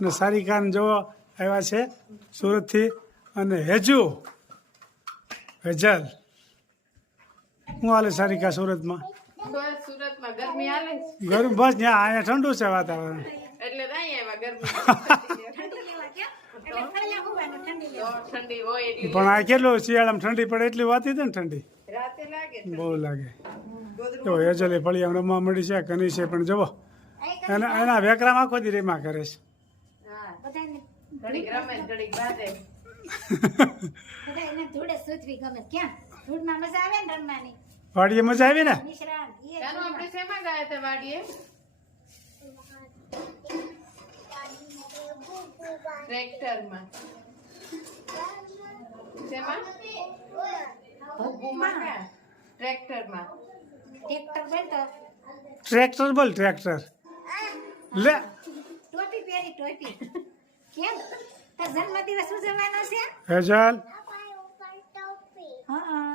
અને સારિકાને જો આવ્યા છે સુરતથી, અને હેજલ શું હાલે સારિકા સુરતમાં? સુરતમાં ગરમી હાલે ગરમ બસ ત્યાં અહીંયા ઠંડુ છે વાતાવરણ. એટલે ઠંડી હોય પણ આ કેટલું શિયાળામાં ઠંડી પડે એટલી વાતી હતી ને ઠંડી રાતે લાગે બહુ લાગે. જો હેજલે ફળી આમ રમવા મળી છે, કની છે પણ જવો એના વેકરામાં આખો દી રેમાં કરે છે. ઘડીક રમે ઘડીક બાંધે. વાડીએ મજા આવી ને? આપણે શેમાં ગયા હતા વાડીએ? ટ્રેક્ટરમાં. શેમાં? ટ્રેક્ટરમાં. ટ્રેક્ટર બોલ ટ્રેક્ટર લે. ટોપી પહેરી ટોપી. કેમ તાર જન્મદિવસ ઉજવવાનો છે? હેજલ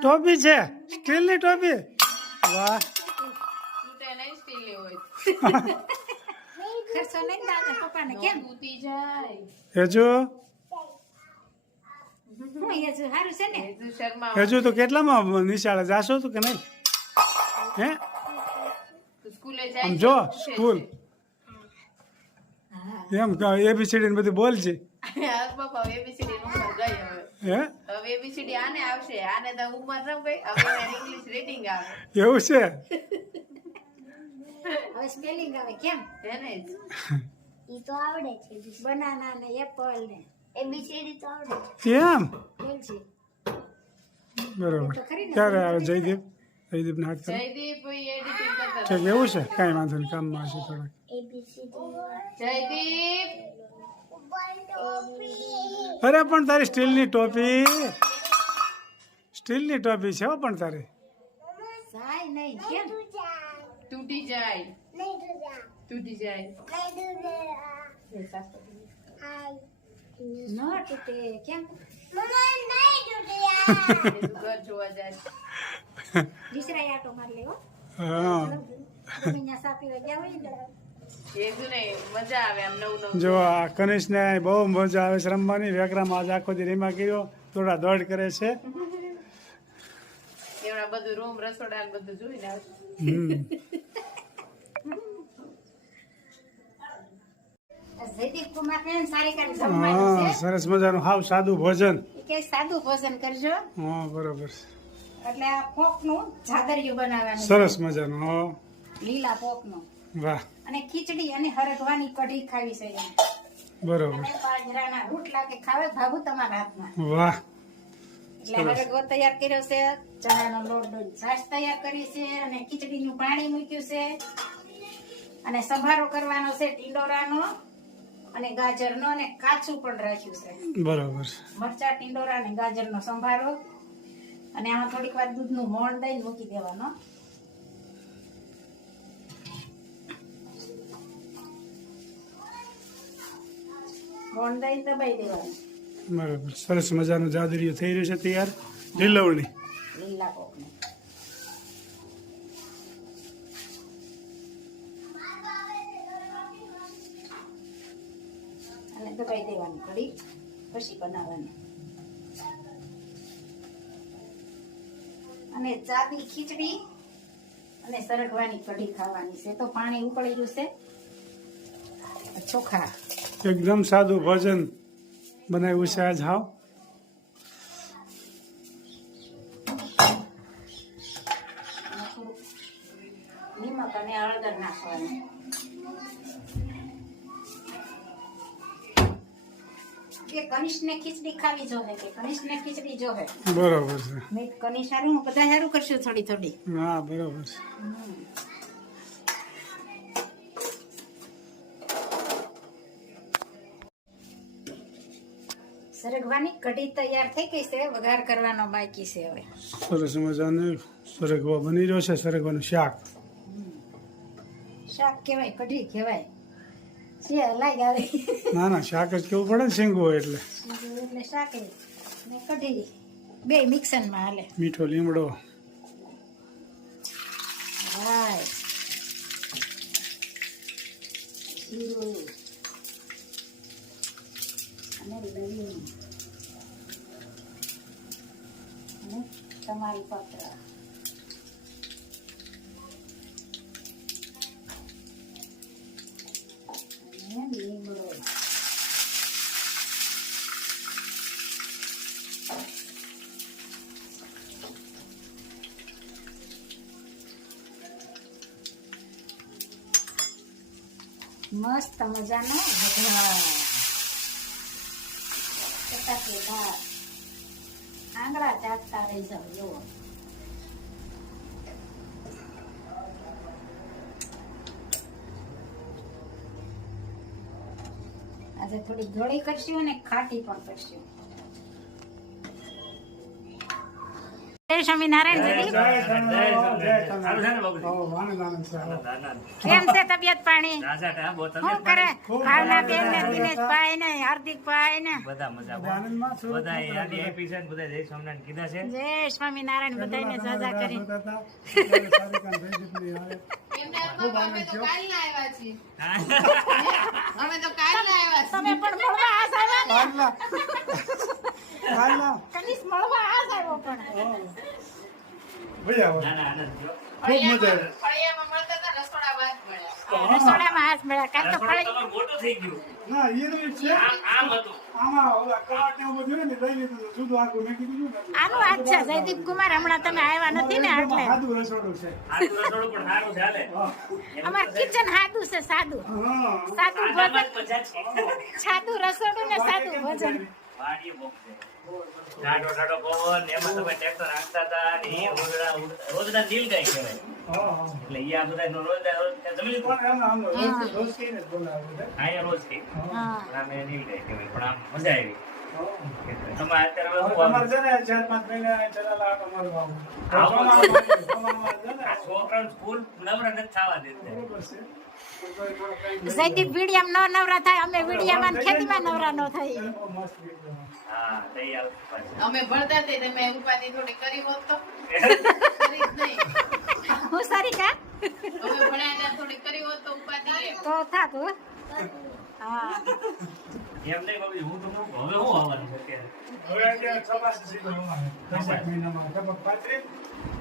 ટોપી છે, સ્ટીલની ટોપી. વાહ. તૂટે નહીં, સ્ટીલની હોય. ખર્ચો નહીં દાદા પપ્પાને કેમ તૂટી જાય. હેજુ હું એ જો સારું છે ને. હેતુ શર્મા. હેજુ તો કેટલામાં નિશાળે જાશો તું કે નહીં? હે સ્કૂલે જાય આમ જો સ્કૂલ એમ એબીસીડી ને બધું બોલ છે. બાપા એબીસીડી ઉંમર ગઈ હવે. હે હવે એબીસીડી આને આવશે, આને તો ઉંમર ન ગઈ, હવે ઇંગ્લિશ રીડિંગ આવે. એવું છે? હવે સ્પેલિંગ આવે કેમ એને જ. ઈ તો આવડે છે. બનાના ને એપલ ને એબીસીડી તો આવડે એમ બોલ છે. બરોબર. ક્યારે આવે જયદીપ? જયદીપને હાથ કરો. જયદીપ એડિટિંગ કરતા. ઠીક એવું છે, કાંઈ વાંધો નહીં, કામમાં હશે થોડાક. જયદીપ અરે પણ તારી સ્ટીલની ટોપી, સ્ટીલની ટોપી છે હો પણ તારી. જાય નહીં કેમ તૂટી જાય. તૂટી જાય. ન તૂટે કેમ ઘર જોવા જાય. દીસરા આટો માર લેવો હા અહીંયા સાપી ગયા હોય ને એકદમ નહીં, મજા આવે આમ નવું નવું. જો આ કનિષ્ને બહુ મજા આવે છે રમવાની. વેકરામાં આજ આખો દી રેમાં કર્યો, થોડા દોડ કરે છે. એમના બધું રૂમ રસોડા ને બધું જોઈને આવે. જયદીપ કુમાર ને સારિકાને જમવાનું હા છે. સરસ મજાનું હાવ સાદું ભોજન. ઈ કે સાદું ભોજન કરજો હા બરોબર. એટલે આ પોકનું જાગરિયું બનાવવાનું છે. સરસ મજાનું. હા લીલા પોકનું વાહ અને ખીચડી અને હરગવાની કઢી ખાવી છે એમ. બરોબર. અને બાજરાના રોટલા કે ખાવે ભાભુ તમારા હાથમાં. વાહ એટલે હરગવો તૈયાર કર્યો છે, ચણાનો લોટ દોઈને છાશ તૈયાર કરી છે, અને ખીચડીનું પાણી મૂક્યું છે, અને સંભારો કરવાનો છે ટીંડોરાનો અને ગાજરનો, અને કાચું પણ રાખ્યું છે. બરોબર. મરચા ટીંડોરા અને ગાજરનો સંભારો, અને આમાં થોડીક વાર દૂધનું મોણ દઈને મૂકી દેવાનો. મોણ દઈને દબાઈ દેવાનું. બરોબર. સરસ મજાનું જાદુરિયું થઈ રહ્યું છે તૈયાર. લીલવણી લીલા પોકને અને દબાઈ દેવાની કઢી પછી બનાવવાની. અને ચાદી ખીચડી અને સરગવાની કઢી ખાવાની છે. તો પાણી ઉકળી ગયું છે. ચોખા એકદમ સાદું ભોજન બનાવ્યું છે આજ. હાવ નિમક અને હળદર નાખવાનું. કે કનિષ્ઠને ખીચડી ખાવી જોહે, કે કનિષ્ઠને ખીચડી જોહે. બરોબર છે. મેં કનિષ્ઠ હારું બધા હારું કરશું થોડી થોડી. હા બરોબર છે. સરગવાની કઢી તૈયાર થઈ ગઈ છે, વઘાર કરવાનો બાકી છે હવે. સરસ મજાનું સરગવો બની રહ્યો છે. સરગવાનું શાક. શાક કહેવાય કઢી કહેવાય છે લાગ આવે. ના ના શાક જ કેવું પડે ને શીંગવું હોય એટલે. એટલે શાક ને કઢી બે મિક્સરમાં હાલે. મીઠો લીમડો. હાય જીરું. 1 અને લવિંગ અને તમારી પત્ર અને લીમડો મસ્ત મજાનો વઘાર ચટાકેદાર આંગળા ચાટતા રહી જાવ જુઓ આજે થોડી ગળી કરશું અને ખાટી પણ કરશું જય સ્વામિનારાયણ જય કેમ છે તબિયત પાણી શું કરે ભાવના બેન ને દિનેશભાઈ ને હાર્દિકભાઈ ને જય સ્વામિનારાયણ બધાને સજા કરી એમને અમે તો કાલના આવ્યા છીએ અમે તો કાલના આવ્યા છીએ તમે પણ મળવા આજ આવ્યા ને કનીશ મળવા આજ આવ્યો પણ ખૂબ મજા ફળિયામાં મળતા હતા રસોડા બાદ મળ્યા રસોડામાં હાથ મળ્યા કાલ તો ફળી ના એનું એક છે આમાં ઓલા કવાટ ને બધું ને લઈ લીધું શુદ્ધ આખું મેં કીધું ને આનું હાથ છે જયદીપ કુમાર હમણાં તમે આવ્યા નથી ને એટલે સાદું રસોડું છે અમાર કિચન સાદું છે સાદું સાદું ભોજન સાદું રસોડું ને સાદું ભોજન ટાઢો પવન એમાં તમે ટ્રેક્ટર હાંકતા હતા અને એ રોજના નીલગાય કહેવાય એટલે ઈ આ બધા રોજના જમીન પણ આમ રોજ કઈને બોલાવે છે અહીંયા રોજ થી હા નામે નીલગાય કહેવાય પણ આમ મજા આવી તમે અત્યારે હવે તમારે છે ને 4-5 મહિના ચલાલા આટો મારવા આવું આ છોકરાને સ્કૂલ નવરા નથી થવા દેતા બરોબર છે જયદીપ વીડિયામ નો નવરા થાય અમે વીડિયામાં ને ખેતીમાં નવરા નો થઈ મસ્ત ગીત હા તઈ આવ અમે ભણતા તે તમે ઉપાધિ થોડી કરી હોત તો કરી જ નહીં હું સારી કા અમે ભણ્યા થોડી કરી હોત તો ઉપાધિ તો થાતું હા એમ નહીં બાબી હું તો હવે હું આવવાનું છે હવે અત્યારે 6 સીઝન હોવાને 10 મહિનામાં લગભગ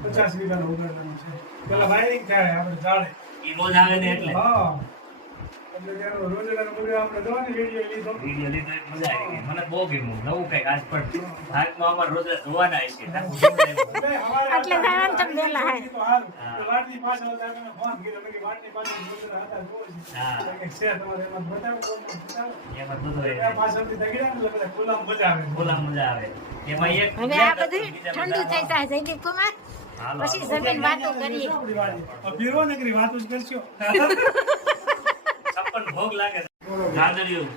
50 વીઘાનું ઉગાડવાનું છે પેલા વાયરિંગ થાય આપણે જાળે ઈ રોજ આવે ને એટલે હા એટલે ત્યારે રોજગાર મૂલ્ય આપણે જોવાની વિડીયો લીધો વિડિયો લીધો એક મજા આવી ગઈ મને બહુ ગમ્યું નવું કઈક આજ પણ હાથમાં અમાર રોજ જોવાના છે એટલે જવાનું તમે વેલા હે વાટની પાછળ તમે ફોન કીધો કે વાટની પાછળ રોજગાર હતા રોજ હા એક શેર તમારે એમાં બતાવો એમાં બધું ત્યાં પાછળથી દગડ્યા ને એટલે ખુલ્લામાં મજા આવે બોલા મજા આવે એમાં એક હવે આ બધું ઠંડુ થઈ જાય જયદીપ કુમાર હાલો પછી જમીન વાતો કરીએ ફીરવો નકરી વાતો જ કરશો છપ્પન ભોગ લાગે ગાજરિયું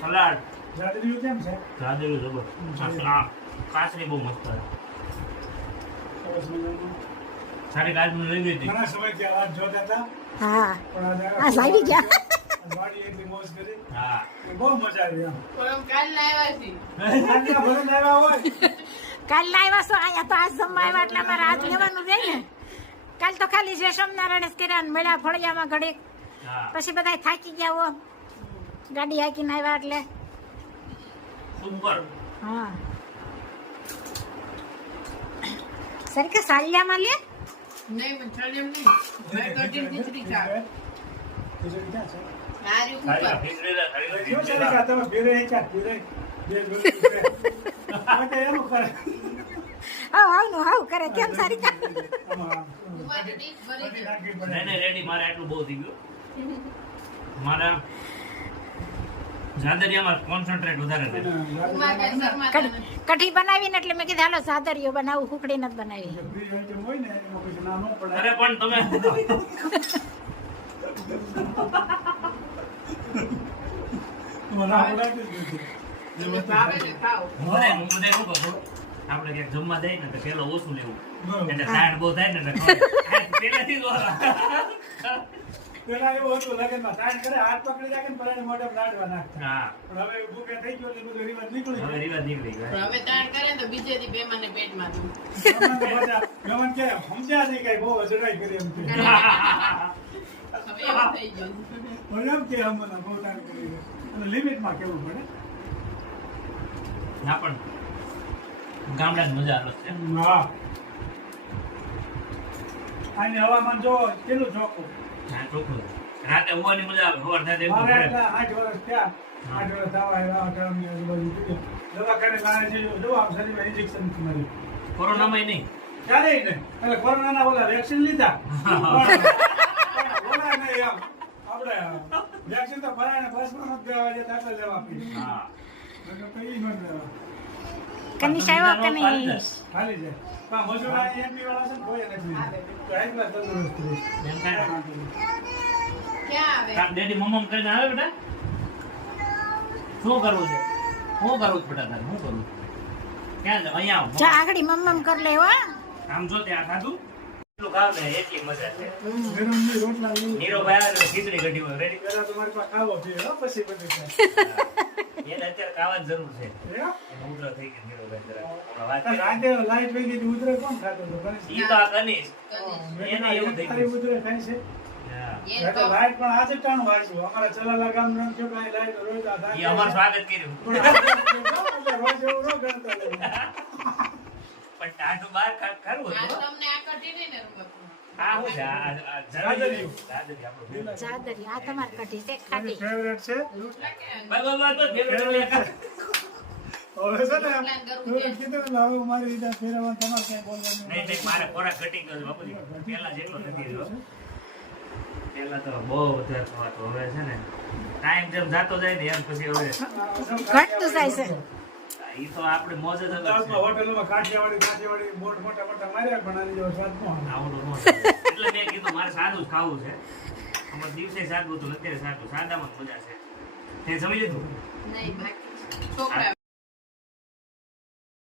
સલાડ જાદરીયું કેમ છે ગાજરિયું જબર કાચરી બહુ મસ્ત છે સારી ગાજરી લઈ ગઈ હતી ઘણા સમયથી આ વાત જોતા હતા હા પણ આ લાવી ગયા વાડી એટલી મોજ કરી હા બહુ મજા આવી આમ પણ કાલના આવ્યા છીએ આજના ભરણ આવ્યા હોય કાલ લાવ્યા છો અહીંયા તો આજ જમવા આવ્યા એટલે અમારે આજ લેવાનું રહે ને કાલ તો ખાલી જે સોમનારાયણ કર્યા ને મળ્યા ફળિયામાં ઘડીક હા પછી બધા થાકી ગયા હો ગાડી હાકીને આવ્યા એટલે સુપર હા સર કે સાલિયામાં લે નહીં મને ચડ્યું નહીં મેં કઢીને ખીચડી ખાવ ખીચડી ક્યાં છે સારી સારી ઉપર ફીસરેલા કેવું છે સારી કે તમે ફેરે ક્યાં ફેરે બે ગોળ માટે એનું કરે હાવ કરે કેમ સારી કા ઉપાધિ ડીશ ભરી ગઈ નહીં રેડી મારે આટલું બહુ થઈ ગયું મારા જાદરિયામાં કોન્સન્ટ્રેટ વધારે છે ઉમા કઈ શર્માતા નથી. કઢી બનાવીને એટલે મેં કીધું હાલો સાદરીઓ બનાવું ખુકડી નથી બનાવી ફ્રી આઈટમ હોય ને એમાં પછી ના ન પડે અરે પણ તમે ના પડાતી જ નથી તમે ભાવે ને ખાઓ મને હું બધે શું કહું આપણે ક્યાંક જમવા જઈએ ને તો પેલો ઓછું લેવું બરોબર. એટલે સાઈડ બહુ થાય ને એટલે પેલાથી જ પેલા એવું હતું લગનમાં સાઈડ કરે હાથ પકડી રાખે ને પરાણે મોઢે લાડવા નાખતા હા પણ હવે ભૂખે થઈ ગયો એટલે બધું રિવાજ નીકળી હવે ગયો રિવાજ નીકળી ગયો પણ હવે તાણ કરે ને તો બીજે દી બેમાને પેટમાં દઉં મહેમાન કે સમજ્યા નહીં કઈ બહુ અજડાઈ કરી એમ કે હવે એવું થઈ ગયું પણ એમ કે અમને બહુ તાણ કરી અને લિમિટમાં કેવું પડે ના પણ ગામડાની મજા અલગ છે. હા આની હવામાન જો કેટલું ચોખ્ખું. હા, ચોખ્ખું. રાતે ઊંઘવાની મજા આવે. સવાર થાય તો એકદમ મારે fresh. એટલા 8 વર્ષ થયા. 8 વર્ષ થવા આવ્યા, અઢારની આજુબાજુ થયું. દવાખાને લાવે છે, જો આમ શરીરમાં injection નથી માર્યું. કોરોનામાંય નહીં. ક્યારેય નહીં. એટલે કોરોનાના ઓલા વેક્સિન લીધા. પણ ઓલા નહીં આમ. આપણે વેક્સિન તો ભરાઈને બસમાં નથી દેવા જતા, એટલે લેવા પડી. હા. નકર તો ઈ નથી લેવા. કનીશ આવ્યો કનીશ. ખાલી છે. પણ મજૂરા MP વાળા છે ને કોઈ નથી. તો આટલા તંદુરસ્ત રહે. એમ થાય ને? ક્યાં આવે તાર ડેડી મમ્મ કરીને આવે બેટા? શું કરવું છે? શું કરવું છે બેટા તારે? શું કરવું? ક્યાં જાવ? અહીંયા આવો. જા આગળ મમ્મ કર લે હો. આમ જો ત્યાં ખાધું એટલું ખાવ ને એટલી મજા છે. ગરમની રોટલા લઈ. નીરોભાઈ આવે એટલે ખીચડી કઢી હોય રેડી. પેલા તમારી પાસે ખાવો જોઈએ, હો, પછી બધું થાય. એને અત્યારે ખાવાની જરૂર છે. એમ? એને ઉધરો થઈ ગઈ નીરોભાઈ જરા. હમણાં વાત કરી. રાતે લાઈટ વહી ગઈ ઉતરે કોણ ખાતો હતો? ગણેશ. ઈ તો આ કનીશ. એને એવું થઈ ખાલી ગયું. ઉતરે ખાય છે. હા. એ તો લાઈટ પણ આજે ટાણું વાંચ્યું. અમારા ચલાલા ગામ નામ જો કાંઈ લાઈટ રોજ આ થાય. ઈ અમારું સ્વાગત કર્યું. એટલે રોજ એવું ન ગણતા લોકો. પણ ટાઢું બહાર ખરું આ હતું. તમને આ કઢી નહીં ને રૂમ આ શું છે? આ જાદરિયું. જાદરિયું આપણું ફેવરેટ. જાદરી આ તમાર કઢી છે મારી ખાટી. ફેવરેટ છે. રોટલા કે બસ, બસ, બસ, બસ, ફેવરેટ એટલે હવે છે ને ફેવરેટ કીધું ને હવે મારી રીતે ફેરવવાનું તમારે ક્યાંય બોલવાનું નહીં, નહીં, મારે ખોરાક ઘટી ગયો છે બાપુજી. પહેલા જેટલો નથી રહ્યો. પહેલા તો બહુ વધારે ખવાતું. હવે છે ને ટાઈમ જેમ જાતો જાય ને એમ પછી હવે ઘટતું જાય છે. ઈ તો આપણે મોજ જ અલગ છે. હોટેલોમાં કાઠિયાવાડી બોટ મોટા મોટા માર્યા પણ આની જેવો સ્વાદ ન આવે. આવડું ન થાય. એટલે મેં કીધું મારે સાદું જ ખાવું છે. અમારે દિવસે સાદું હતું, અત્યારે સાદું. સાદામાં જ મજા છે. તે જમી લીધું? નહીં બાકી